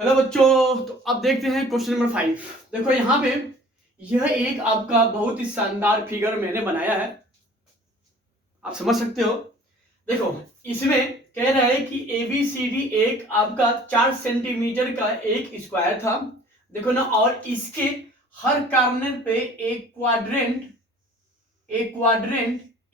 Hello बच्चों, तो अब देखते हैं क्वेश्चन नंबर 5। देखो यहाँ पे यह एक आपका बहुत ही शानदार फिगर मैंने बनाया है, आप समझ सकते हो। देखो इसमें कह रहा है कि ABCD एक आपका 4 सेंटीमीटर का एक स्क्वायर था, देखो ना, और इसके हर कॉर्नर पे एक क्वाड्रेंट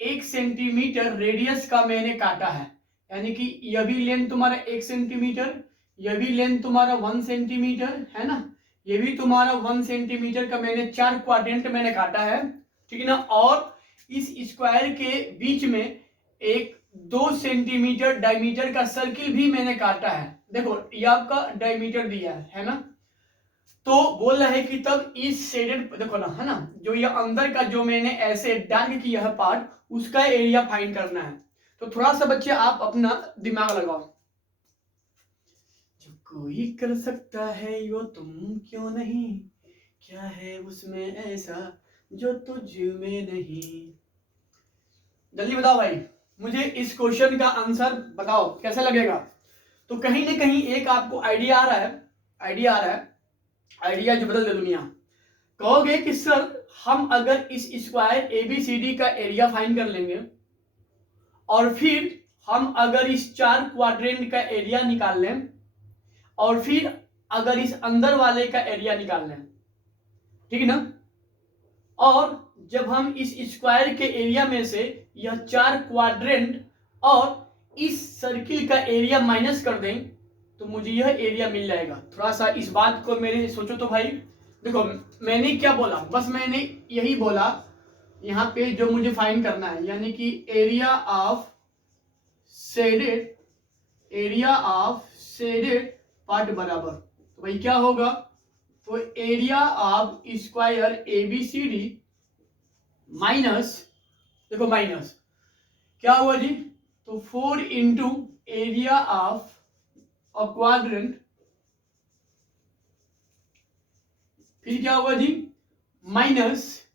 1 सेंटीमीटर रेडियस का मैंने काटा है। यानी कि यह भी लेंथ तुम्हारा 1 सेंटीमीटर, यह भी लेंथ तुम्हारा 1 सेंटीमीटर है ना, ये भी तुम्हारा 1 सेंटीमीटर का मैंने 4 क्वाड्रेंट मैंने काटा है, ठीक है ना। और इस स्क्वायर के बीच में एक 2 सेंटीमीटर डायमीटर का सर्किल भी मैंने काटा है। देखो ये आपका डायमीटर दिया है ना। तो बोल रहा है कि तब इस शेडेड, देखो ना, है ना, जो ये अंदर का जो मैंने ऐसे डार्क किया है पार्ट, उसका एरिया फाइंड करना है। तो थोड़ा सा बच्चे आप अपना दिमाग लगाओ। जो कोई कर सकता है वो तुम क्यों नहीं, क्या है उसमें ऐसा जो तुझ में नहीं। जल्दी बताओ भाई, मुझे इस क्वेश्चन का आंसर बताओ कैसा लगेगा। तो कहीं ना कहीं एक आपको आइडिया आ रहा है, आइडिया जो बदल दे दुनिया। कहोगे कि सर हम अगर इस स्क्वायर ABCD का एरिया फाइंड कर लेंगे और फिर हम अगर इस 4 क्वाड्रेंट का एरिया निकाल लें और फिर अगर इस अंदर वाले का एरिया निकाल लें, ठीक है ना, और जब हम इस स्क्वायर के एरिया में से यह 4 क्वाड्रेंट और इस सर्किल का एरिया माइनस कर दें तो मुझे यह एरिया मिल जाएगा। थोड़ा सा इस बात को मेरे सोचो तो भाई। देखो मैंने क्या बोला, बस मैंने यही बोला यहाँ पे जो मुझे फाइंड करना है, यानी कि एरिया ऑफ शेडेड पार्ट बराबर, तो भाई क्या होगा, तो area of square ABCD minus, देखो माइनस क्या हुआ जी, तो 4 into area of a quadrant, फिर क्या हुआ जी, minus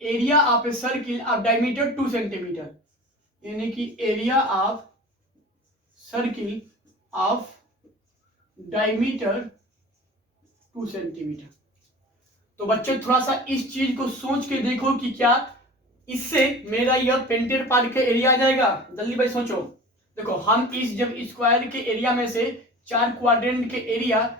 area of a circle of diameter 2 centimetre, यानी कि area of circle of diameter 2 centimetre. तो बच्चे थोड़ा सा इस चीज को सोच के देखो कि क्या इससे मेरा यह पेंटेड पार्ट का एरिया आ जाएगा। जल्दी भाई सोचो। देखो हम इस जब स्क्वायर के एरिया में से 4 क्वाड्रेंट के एरिया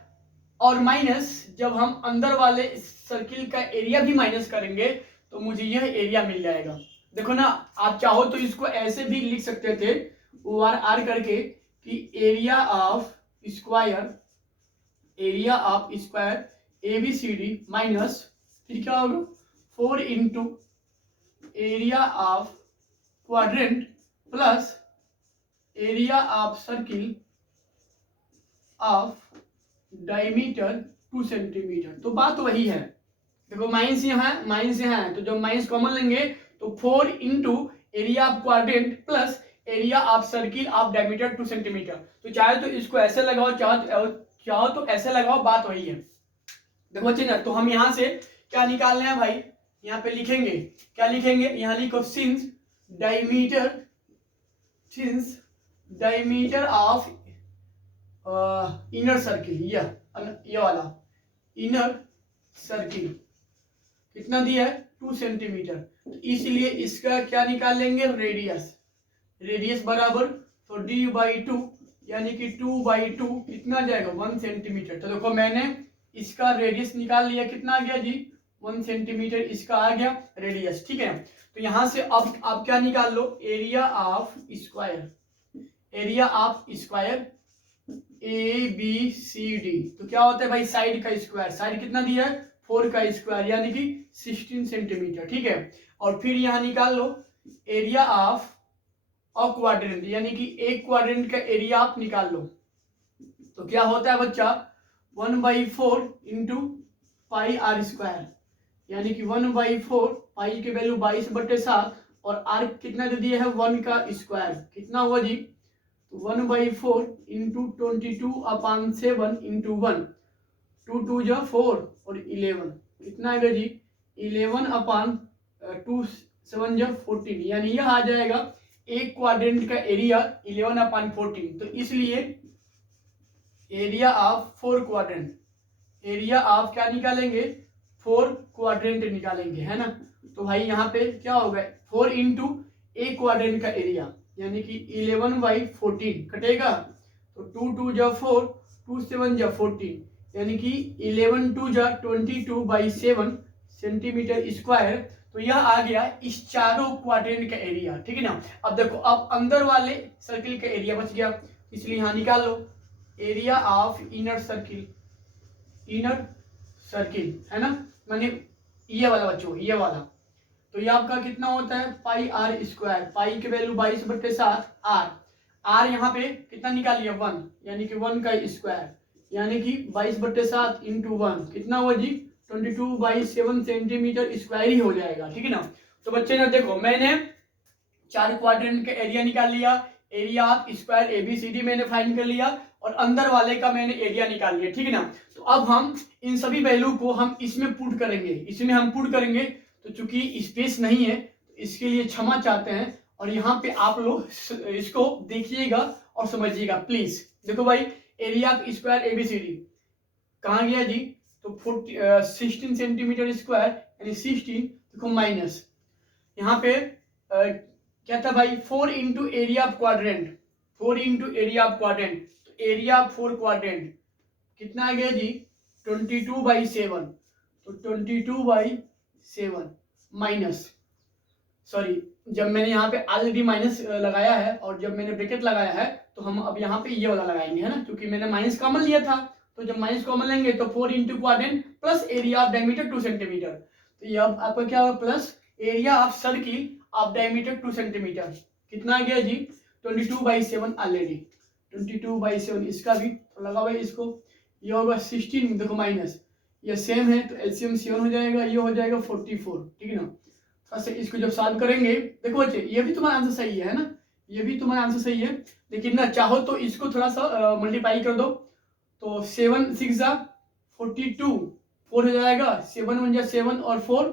और माइनस जब हम अंदर वाले सर्किल का एरिया भी माइनस करेंगे तो मुझे यह एरिया मिल जाएगा। देखो ना, आप चाहो तो इसको ऐसे भी लिख सकते थे OR करके कि area of square ABCD minus, फिर क्या होगा 4 into area of quadrant plus area of circle of diameter 2 centimetre. तो बात वही है। देखो माइनस यहाँ है, तो जब माइनस कॉमन लेंगे तो 4 into area of quadrant plus area of circle of diameter 2 centimetre. तो चाहे तो इसको ऐसे लगाओ, चाहो तो ऐसे लगाओ, बात वही है। देखो बच्चे ना, तो हम यहाँ से क्या निकाल रहे हैं भाई, यहाँ पे लिखेंगे, क्या लिखेंगे, यहाँ लिखो since diameter of inner circle, ये वाला इनर सर्किल कितना दिया है 2 सेंटीमीटर, तो इसलिए इसका क्या निकाल लेंगे, रेडियस बराबर, तो d/2 यानी कि 2/2 कितना जाएगा 1 सेंटीमीटर। तो देखो मैंने इसका रेडियस निकाल लिया, कितना आ गया जी 1 सेंटीमीटर, इसका आ गया रेडियस, ठीक है। तो यहां से अब आप क्या निकाल लो, एरिया ऑफ स्क्वायर ABCD, तो क्या होता है भाई, साइड का स्क्वायर, साइड कितना दिया है 4 का स्क्वायर यानी कि 16 सेंटीमीटर, ठीक है। और फिर यहां निकाल लो एरिया ऑफ अ क्वाड्रेंट, यानी कि एक क्वाड्रेंट का एरिया आप निकाल लो, तो क्या होता है बच्चा 1/4 इंटू पाई आर स्क्वायर, यानी कि 1/4 पाई की वैल्यू 22/7 और आर कितना दे दिया है 1 का स्क्वायर, कितना हुआ जी, 1/4 इंटू 22/7 इंटू 1, 2 2 जा 4 और 11, कितना आएगा जी 11/2 7 जा 14, यानी यह आ जाएगा एक क्वाड्रेंट का एरिया 11/14। तो इसलिए area of 4 quadrant, area of क्या निकालेंगे 4 क्वाड्रेंट निकालेंगे, है ना। तो भाई यहाँ पे क्या होगा 4 इंटू ए क्वाड्रेंट का एरिया यानी कि 11/14 कटेगा, तो 2 2 जा 4, 2 7 जा 14 यानी कि 11 2 जा 22/7 सेंटीमीटर स्क्वायर। तो यह आ गया इस चारों क्वाड्रेंट का एरिया, ठीक है ना। अब देखो अब अंदर वाले सर्किल का एरिया बच गया, इसलिए यहाँ निकाल लो area of inner circle, inner circle है ना, मैंने ये वाला बच्चों ये वाला। तो ये आपका कितना होता है पाई आर स्क्वायर, पाई की वैल्यू 22/7 आर, आर यहाँ पे कितना निकाल लिया 1 यानी कि 1 का स्क्वायर यानी कि 22/7 इंटू 1 कितना हुआ जी 22/7 सेंटीमीटर स्क्वायर ही हो जाएगा, ठीक है ना। तो बच्चे ना देखो मैंने 4 क्वाड्रेंट का एरिया निकाल लिया, एरिया ऑफ स्क्वायर एबीसीडी मैंने फाइंड कर लिया और अंदर वाले का मैंने एरिया निकाल लिया, ठीक है ना। तो अब हम इन सभी वैल्यू को हम इसमें पुट करेंगे, इसमें हम पुट करेंगे। तो चूंकि स्पेस नहीं है तो इसके लिए क्षमा चाहते हैं और यहाँ पे आप लोग इसको देखिएगा और समझिएगा प्लीज। देखो भाई एरिया ऑफ स्क्वायर एबीसीडी कहाँ गया जी, तो 16 सेंटीमीटर स्क्वायर यानी 16, देखो माइनस यहाँ पे क्या था भाई 4 into area of quadrant, 4 into area of quadrant, तो एरिया ऑफ 4 क्वाड्रेंट कितना आ गया जी 22/7, तो 22/7 माइनस, सॉरी जब मैंने यहाँ पे ऑलरेडी माइनस लगाया है और जब मैंने ब्रैकेट लगाया है तो हम अब यहाँ पे ये वाला लगाएंगे, है ना, क्योंकि मैंने माइनस कॉमन लिया था। तो जब माइनस कॉमन लेंगे तो 4 into quadrant plus area of diameter 2 centimetre, तो ये अब आपका क्या होगा plus area of circle of diameter 2 centimetre कितना आ गया जी 22/7 ऑलरेडी 22/7, इसका भी तो लगा भाई इसको, ये होगा 16, देखो माइनस ये सेम है तो एलसीएम 7 हो जाएगा, ये हो जाएगा 44, ठीक है ना। थोड़ा सा इसको जब सॉल्व करेंगे देखो बच्चे ये भी तुम्हारा आंसर सही है ना, ये भी तुम्हारा आंसर सही है, लेकिन ना चाहो तो इसको थोड़ा सा मल्टीप्लाई कर दो, तो 7 6 जा 42, 4 हो जाएगा, 7 1 जा 7 और 4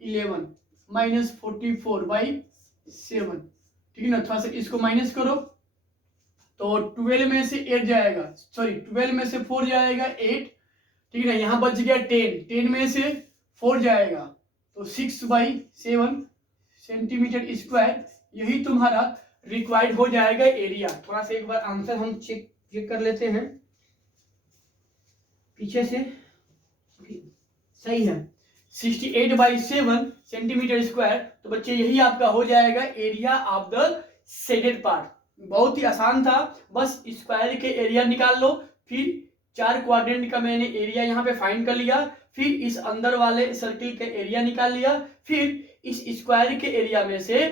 11 माइनस 44/7, ठीक है ना। थोड़ा सा इसको माइनस करो तो 12 में से 8 जाएगा, सॉरी 12 में से 4 जाएगा 8, ठीक है ना। यहाँ बच गया 10, 10 में से 4 जाएगा तो 6/7 सेंटीमीटर स्क्वायर, यही तुम्हारा रिक्वायर्ड हो जाएगा एरिया। थोड़ा सा एक बार आंसर हम चेक कर लेते हैं पीछे से, सही है 68/7 सेंटीमीटर स्क्वायर। तो बच्चे यही आपका हो जाएगा area of the shaded part, बहुत ही आसान था, बस स्क्वायर के एरिया निकाल लो, फिर 4 क्वाड्रेंट का मैंने एरिया यहाँ पे फाइंड कर लिया, फिर इस अंदर वाले सर्किल का एरिया निकाल लिया, फिर इस स्क्वायर के एरिया में से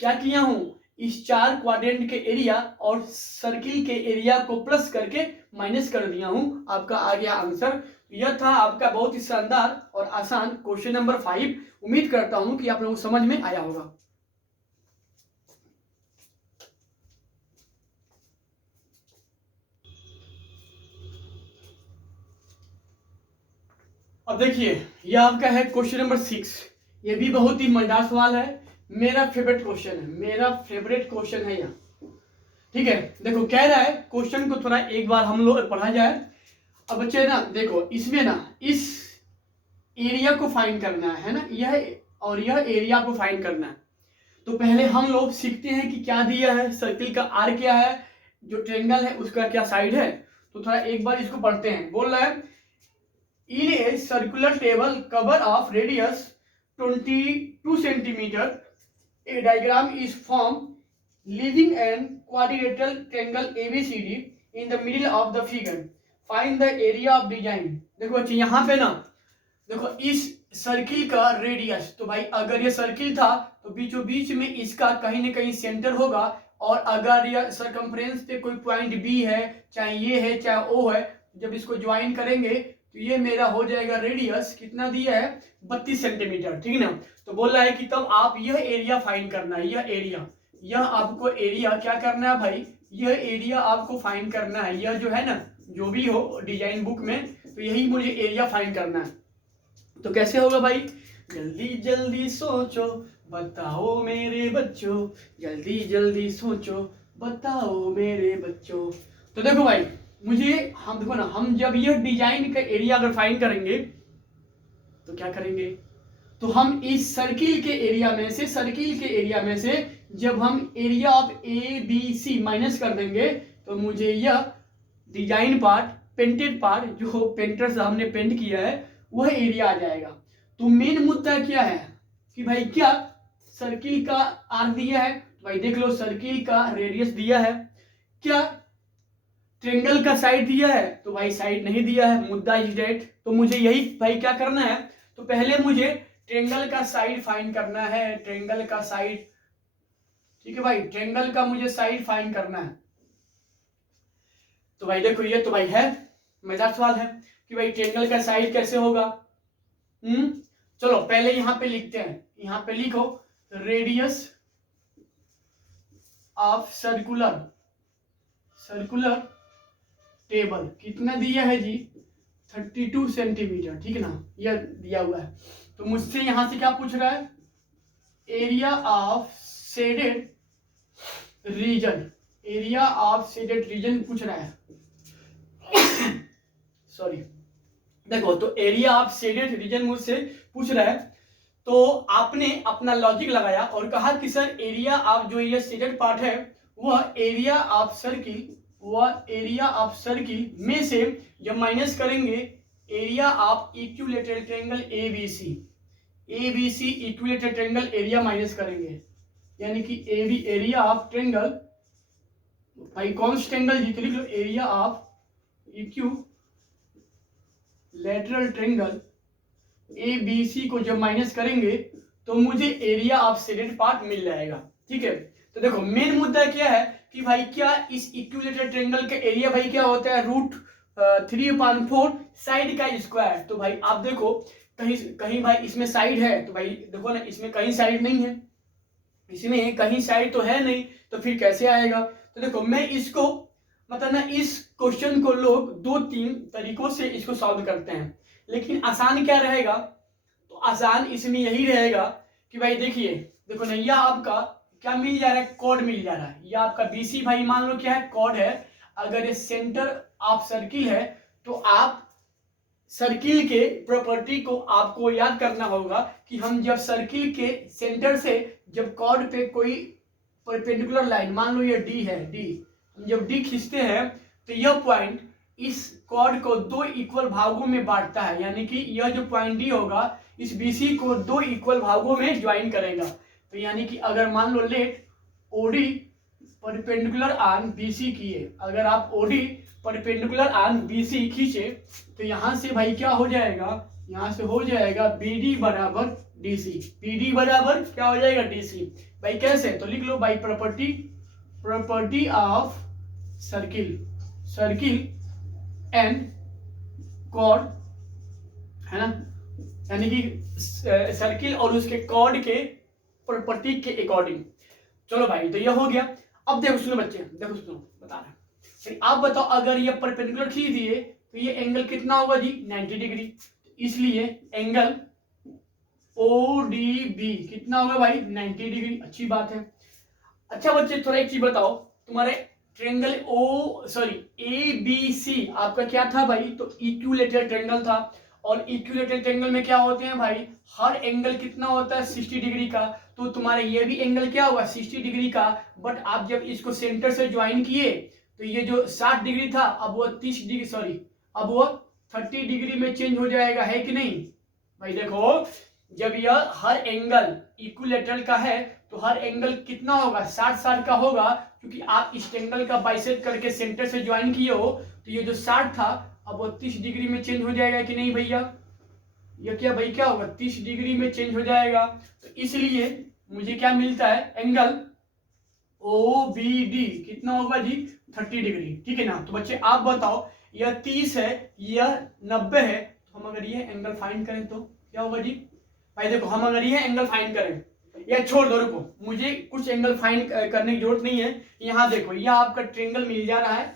क्या किया हूँ इस 4 क्वाड्रेंट के एरिया और सर्किल के एरिया को प्लस करके माइनस कर दिया हूँ, आपका आ गया आंसर। यह था आपका बहुत ही शानदार और आसान क्वेश्चन नंबर 5। उम्मीद करता हूँ कि आप लोगों को समझ में आया होगा। अब देखिए ये आपका है क्वेश्चन नंबर 6, ये भी बहुत ही मजेदार सवाल है, मेरा फेवरेट क्वेश्चन है, मेरा फेवरेट क्वेश्चन है यह, ठीक है। देखो कह रहा है क्वेश्चन को थोड़ा एक बार हम लोग पढ़ा जाए। अब बच्चे ना देखो इसमें ना इस एरिया को फाइंड करना है ना, यह और यह एरिया को फाइंड करना है। तो पहले हम लोग सीखते हैं कि क्या दिया है, सर्किल का आर क्या है, जो ट्रायंगल है उसका क्या साइड है। तो थोड़ा एक बार इसको पढ़ते हैं। बोल रहा है in a circular table cover of radius 22 centimeter, a diagram is formed leaving an quadrilateral triangle ABCD in the middle of the figure. Find the area of design. देखो बच्चे यहाँ पे ना देखो इस सर्किल का रेडियस, तो भाई अगर ये सर्किल था तो बीचों बीच में इसका कहीं ना कहीं सेंटर होगा, और अगर यह सरकमफ्रेंस पे कोई पॉइंट बी है, चाहे ये है चाहे ओ है, जब इसको ज्वाइन करेंगे तो ये मेरा हो जाएगा रेडियस, कितना दिया है 32 सेंटीमीटर, ठीक है ना। तो बोल रहा है कि तब आप यह एरिया फाइंड करना है, यह एरिया, यह आपको एरिया क्या करना है भाई, यह एरिया आपको फाइंड करना है, यह जो है ना जो भी हो डिजाइन बुक में, तो यही मुझे एरिया फाइंड करना है। तो कैसे होगा भाई, जल्दी जल्दी सोचो बताओ मेरे बच्चों, जल्दी जल्दी सोचो बताओ मेरे बच्चों। तो देखो भाई मुझे हम देखो ना, हम जब यह डिजाइन का एरिया अगर फाइंड करेंगे तो क्या करेंगे, तो हम इस सर्किल के एरिया में से जब हम area of A B C minus कर देंगे तो मुझे यह डिजाइन पार्ट, पेंटेड पार्ट, जो पेंटर से हमने पेंट किया है वह एरिया आ जाएगा। तो मेन मुद्दा क्या है कि भाई क्या सर्किल का आर्क दिया है, तो भाई देख लो सर्किल का रेडियस दिया है, क्या ट्रेंगल का साइड दिया है, तो भाई साइड नहीं दिया है, मुद्दा इज डेट। तो मुझे यही भाई क्या करना है, तो पहले मुझे ट्रेंगल का साइड फाइंड करना है, ट्रेंगल का साइड, ठीक है भाई, ट्रेंगल का मुझे साइड फाइंड करना है। तो भाई देखो ये तो भाई है मजेदार सवाल है कि भाई ट्रेंगल का साइड कैसे होगा। चलो पहले यहां पे लिखते हैं, यहां पे लिखो रेडियस ऑफ सर्कुलर टेबल कितना दिया है जी, 32 सेंटीमीटर, ठीक है ना, यह दिया हुआ है। तो मुझसे यहां से क्या पूछ रहा है, एरिया ऑफ शेडेड रीजन पूछ रहा है। सॉरी, देखो तो एरिया ऑफ शेडेड रीजन मुझसे पूछ रहा है, तो आपने अपना लॉजिक लगाया और कहा कि सर एरिया ऑफ जो ये शेडेड पार्ट है वह एरिया ऑफ सर्किल में से जब माइनस करेंगे area of equilateral triangle ABC equilateral triangle area minus करेंगे, यानी कि एरिया ऑफ ट्रायंगल, भाई कौन सा ट्रायंगल जी, लिख लो area of equilateral triangle ABC को जब माइनस करेंगे तो मुझे एरिया ऑफ शेडेड पार्ट मिल जाएगा, ठीक है। तो देखो मेन मुद्दा क्या है कि भाई क्या इस इक्विलेटरल ट्रायंगल का एरिया भाई क्या होता है, √3/4 साइड का स्क्वायर। तो भाई आप देखो कहीं भाई इसमें साइड है, तो भाई देखो ना इसमें कहीं साइड नहीं है, इसमें कहीं साइड तो है नहीं, तो फिर कैसे आएगा। तो देखो मैं इसको मतलब ना इस क्वेश्चन को लोग 2-3 तरीकों से इसको सॉल्व करते हैं, लेकिन आसान क्या रहेगा, तो आसान इसमें यही रहेगा कि भाई देखिए देखो ना यह आपका क्या मिल जा रहा है, कॉर्ड मिल जा रहा है, यह आपका बीसी भाई मान लो क्या है, कॉर्ड है। अगर ये सेंटर ऑफ सर्किल है तो आप सर्किल के प्रॉपर्टी को आपको याद करना होगा कि हम जब सर्किल के सेंटर से जब कॉर्ड पे कोई परपेंडिकुलर लाइन, मान लो ये डी है, हम जब डी खींचते हैं तो यह पॉइंट इस कॉर्ड को 2 इक्वल भागों में बांटता है, यानी कि यह जो पॉइंट डी होगा इस बीसी को 2 इक्वल भागों में ज्वाइन करेगा। तो यानी कि अगर मान लो let OD perpendicular on BC किए, अगर आप ओडी परपेंडिकुलर ऑन बीसी खींचे तो यहां से भाई क्या हो जाएगा, यहां से हो जाएगा बीडी बराबर डीसी, बीडी बराबर क्या हो जाएगा, डीसी। भाई कैसे, तो लिख लो भाई property of circle and chord, है ना, यानी कि सर्किल और उसके कॉर्ड के प्रॉपर्टी के अकॉर्डिंग। चलो भाई तो यह हो गया। अब देखो सुनो बच्चे, देखो सुनो बता रहा है, आप बताओ अगर ये परपेंडिकुलर खींच दिए तो ये एंगल कितना होगा जी, 90 डिग्री। इसलिए एंगल ODB कितना होगा भाई, 90 डिग्री। अच्छी बात है। अच्छा बच्चे थोड़ा एक चीज बताओ, तुम्हारे ट्रायंगल ABC आपका क्या था भाई, तो इक्विलेटरल ट्रायंगल था, और इक्विलेटरल ट्रायंगल में क्या होते हैं भाई, हर एंगल कितना होता है, 60 डिग्री का। तो तुम्हारे ये भी एंगल क्या होगा, 60 डिग्री का। बट आप जब इसको सेंटर से ज्वाइन किए तो ये जो 60 डिग्री था अब वो 30 डिग्री में चेंज हो जाएगा, है कि नहीं भाई। देखो जब यह हर एंगल इक्विलेटरल का है तो हर एंगल कितना होगा, 60 का होगा, क्योंकि आप इस एंगल का बाइसेक्ट करके सेंटर से ज्वाइन किए हो। तो ये जो 60 था अब वो 30 डिग्री में चेंज हो जाएगा कि नहीं भैया, ये क्या भाई क्या होगा, 30 डिग्री में चेंज हो जाएगा। तो इसलिए मुझे क्या मिलता है, एंगल OBD कितना होगा जी, 30 डिग्री, ठीक है ना। तो बच्चे आप बताओ यह 30 है, यह 90 है, तो हम अगर ये एंगल फाइंड करें तो क्या होगा जी। भाई देखो हम अगर ये एंगल फाइंड करें, या छोड़ दो रुको, मुझे कुछ एंगल फाइंड करने की जरूरत नहीं है। यहाँ देखो यह आपका ट्रायंगल मिल जा रहा है,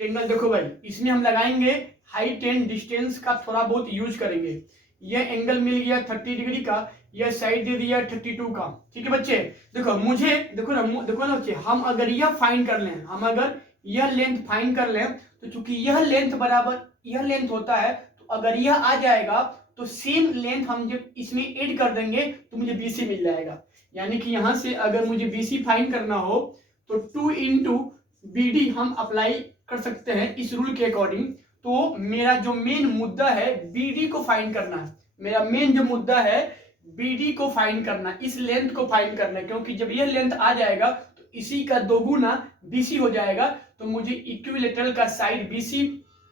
ट्रायंगल देखो भाई इसमें हम लगाएंगे हाइट एंड डिस्टेंस का थोड़ा बहुत यूज करेंगे। यह एंगल मिल गया 30 डिग्री का, यह साइड दे दिया 32 का, ठीक है बच्चे। देखो मुझे देखो ना बच्चे, हम अगर यह फाइंड कर लें, हम अगर यह लेंथ फाइंड कर लें तो चूंकि यह लेंथ बराबर यह लेंथ होता है, तो अगर यह आ जाएगा तो सेम लेंथ हम जब इसमें ऐड कर देंगे तो मुझे BC मिल जाएगा। यानी कि यहां से अगर मुझे BC फाइंड करना हो तो 2 इंटू BD हम अप्लाई कर सकते हैं इस रूल के अकॉर्डिंग। तो मेरा जो मेन मुद्दा है BD को फाइंड करना है, मेरा मेन जो मुद्दा है BD को फाइंड करना, इस लेंथ को फाइंड करना, क्योंकि जब यह लेंथ आ जाएगा तो इसी का दोगुना BC हो जाएगा, तो मुझे इक्विलेटरल का साइड BC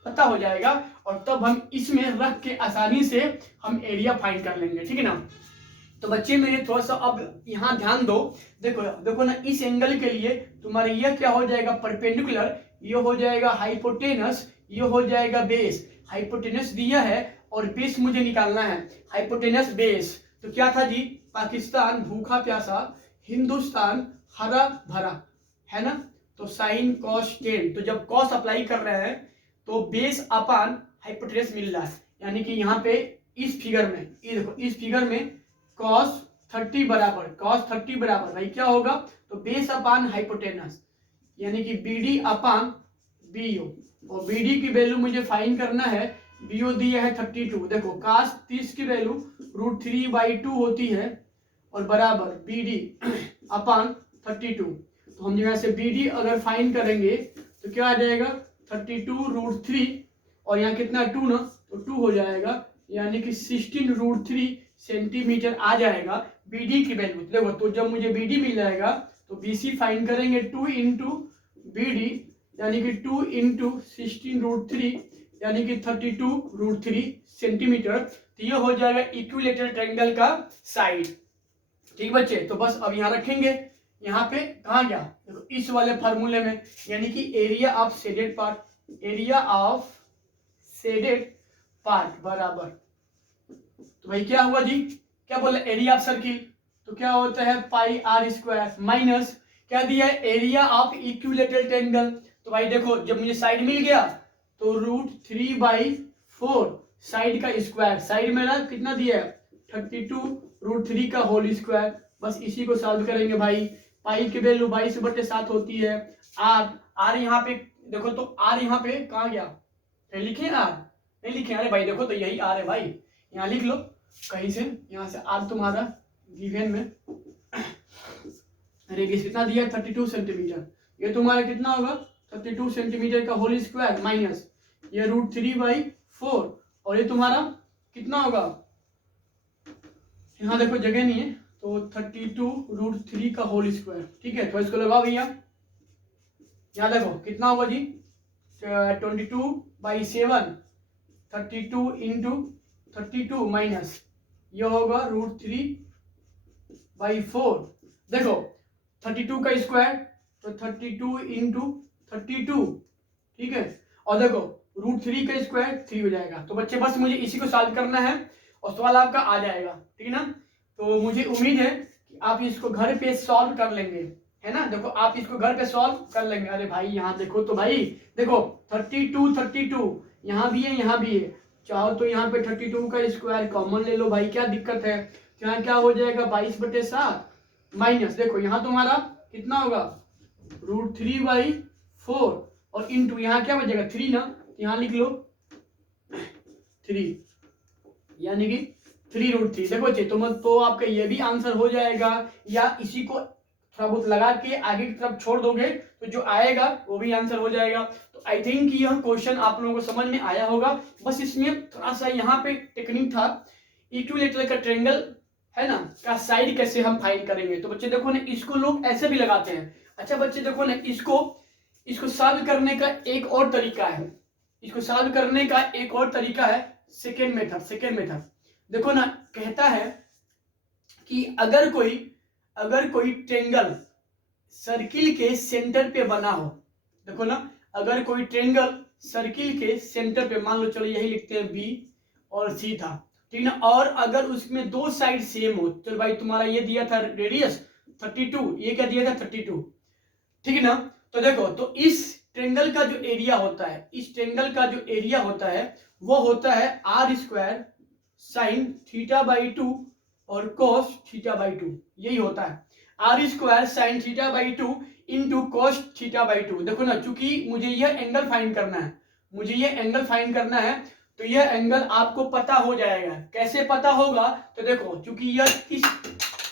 पता हो जाएगा और तब हम इसमें रख के आसानी से हम एरिया फाइंड कर लेंगे, ठीक है ना। तो बच्चे मेरे थोड़ा सा अब यहाँ ध्यान दो, देखो देखो ना, इस एंगल के लिए तुम्हारे यह क्या हो जाएगा परपेंडिकुलर, ये हो जाएगा हाइपोटेनस, ये हो जाएगा बेस। हाइपोटेनस दिया है और बेस मुझे निकालना है, हाइपोटेनस बेस। तो क्या था जी, पाकिस्तान भूखा प्यासा, हिंदुस्तान हरा भरा, है ना। तो साइन कॉस टेन, तो जब कॉस अप्लाई कर रहे हैं तो बेस अपान हाइपोटेनस मिल रहा है, यानी कि यहाँ पे इस फिगर में, ये देखो इस फिगर में cos 30 बराबर भाई क्या होगा, तो बेस अपान हाइपोटेनस, यानी कि BD अपान BO, और BD की वैल्यू मुझे फाइंड करना है, BO दिया है 32। देखो cos 30 की वैल्यू √3/2 होती है और बराबर BD अपान 32। तो हम यहाँ से BD अगर फाइंड करेंगे तो क्या आ जाएगा 32√3, और यहाँ कितना 2 ना, तो 2 हो जाएगा, यानी कि 16√3 सेंटीमीटर आ जाएगा BD की वैल्यू। देखो तो जब मुझे BD मिल जाएगा तो BC फाइंड करेंगे 2 इंटू BD, यानी कि 2 इंटू 16√3, यानी कि 32√3 सेंटीमीटर। तो ये हो जाएगा इक्विलेटरल ट्रायंगल का साइड। ठीक बच्चे, तो बस अब यहाँ रखेंगे, यहाँ पे कहाँ गया, देखो इस वाले फार्मूले में, यानी कि area of shaded part, area of shaded part बराबर, तो भाई क्या हुआ जी, क्या बोला एरिया ऑफ सर्किल, तो क्या होता है पाई आर स्क्वायर माइनस क्या दिया है एरिया ऑफ इक्विलेटरल ट्रायंगल। तो भाई देखो जब मुझे साइड मिल गया तो √3/4 साइड का स्क्वायर, साइड मेरा कितना दिया है 32√3 का होल स्क्वायर। बस इसी को सॉल्व करेंगे भाई, पाई की वैल्यू 22/7 होती है। आर यहाँ पे देखो, तो आर यहाँ पे कहाँ गया, लिखे आर नहीं लिखे, अरे भाई देखो तो यही आर है भाई, यहाँ लिख लो कहीं से, यहाँ से आर तुम्हारा गिवन में रेडियस कितना दिया 32 सेंटीमीटर, ये तुम्हारा कितना होगा 32 सेंटीमीटर का होल स्क्वायर माइनस ये √3/4, और ये तुम्हारा कितना होगा, यहाँ देखो जगह नहीं है, तो 32√3 का होल स्क्वायर। ठीक है, तो इसको लगाओ भैया, यहाँ देखो कितना होगा जी 22/7, 32 इंटू 32 माइनस ये होगा √3/4। देखो 32 का स्क्वायर तो 32 इंटू 32, ठीक है, और देखो √3 का स्क्वायर 3 हो जाएगा। तो बच्चे बस मुझे इसी को सॉल्व करना है और सवाल आपका आ जाएगा, ठीक है ना। तो मुझे उम्मीद है कि आप इसको घर पे सॉल्व कर लेंगे, है ना। देखो आप इसको घर पे सॉल्व कर लेंगे। अरे भाई यहाँ देखो, तो भाई देखो 32 यहाँ भी है, यहाँ भी है, चाहो तो यहाँ पे 32 का स्क्वायर कॉमन ले लो भाई, क्या दिक्कत है। यहाँ क्या हो जाएगा 22/7 माइनस देखो यहाँ तुम्हारा कितना होगा √3/4 और इंटू यहाँ क्या बचेगा 3 ना, यहाँ लिख लो 3, यानी कि 3√3। देखो बच्चे तो आपका ये भी आंसर हो जाएगा, या इसी को थोड़ा बहुत लगा के आगे की तरफ छोड़ दोगे तो जो आएगा वो भी आंसर हो जाएगा। तो आई थिंक यह क्वेश्चन आप लोगों को समझ में आया होगा। बस इसमें थोड़ा सा यहाँ पे टेक्निक था, इक्विलेटरल का ट्रायंगल है ना का साइड कैसे हम फाइंड करेंगे। तो बच्चे देखो ना इसको लोग ऐसे भी लगाते हैं। अच्छा बच्चे देखो ना इसको सॉल्व करने का एक और तरीका है, इसको सॉल्व करने का एक और तरीका है सेकेंड मेथड। देखो ना कहता है कि अगर कोई ट्रायंगल सर्किल के सेंटर पे बना हो, देखो ना अगर कोई ट्रायंगल सर्किल के सेंटर पे, मान लो चलो यही लिखते हैं बी और सी था, ठीक ना, और अगर उसमें दो साइड सेम हो, चलो भाई तुम्हारा ये दिया था रेडियस 32, ये क्या दिया था 32, ठीक है ना। तो देखो तो इस ट्रायंगल का जो एरिया होता है, इस ट्रायंगल का जो एरिया होता है वो होता है r² sin θ/2 और cos θ/2, यही होता है r² sin θ/2 इंटू cos θ/2। देखो ना चूंकि मुझे यह एंगल फाइंड करना है मुझे ये एंगल फाइंड करना है, तो ये एंगल आपको पता हो जाएगा। कैसे पता होगा, तो देखो चूंकि यह इस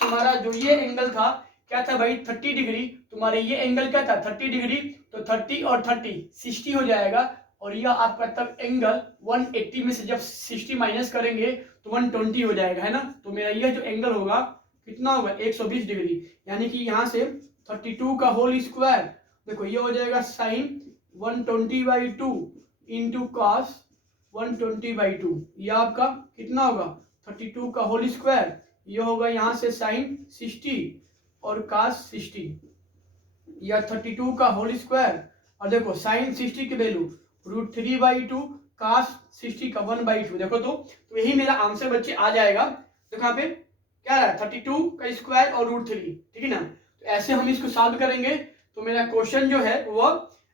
तुम्हारा जो ये एंगल था क्या था भाई 30 डिग्री, तुम्हारे ये एंगल क्या था 30 डिग्री, तो 30 और 30 60 हो जाएगा, और यह आपका तब एंगल 180 में से जब 60 माइनस करेंगे तो 120 हो जाएगा, है ना। तो मेरा यह जो एंगल होगा कितना होगा 120 डिग्री, यानी कि यहाँ से 32 का होल स्क्वायर, देखो ये हो जाएगा साइन 120/2 इंटू कॉस 120/2, यह आपका कितना होगा 32 का होल स्क्वायर, ये होगा यहाँ से साइन 60 और कास 60, या 32 का होल स्क्वायर, और देखो साइन 60 की वैल्यू √3/2 कास 60 का 1/2, देखो तो यही मेरा आंसर बच्चे आ जाएगा। देखो यहाँ पे क्या रहा 32 का स्क्वायर और √3, ठीक है ना। तो ऐसे हम इसको सॉल्व करेंगे तो मेरा क्वेश्चन जो है वो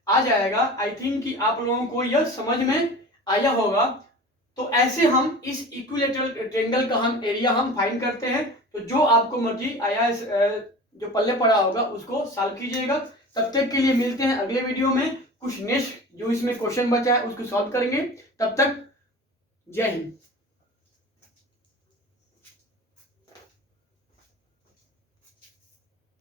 आ जाएगा। आई थिंक कि आप लोगों को यह समझ में आया होगा। तो ऐसे हम इस इक्विलेटरल ट्रायंगल का हम एरिया हम फाइंड करते हैं। तो जो आपको मर्जी आया जो पल्ले पड़ा होगा उसको सॉल्व कीजिएगा। तब तक के लिए मिलते हैं अगले वीडियो में, कुछ नेक्स्ट जो इसमें क्वेश्चन बचा है उसको सॉल्व करेंगे। तब तक जय हिंद।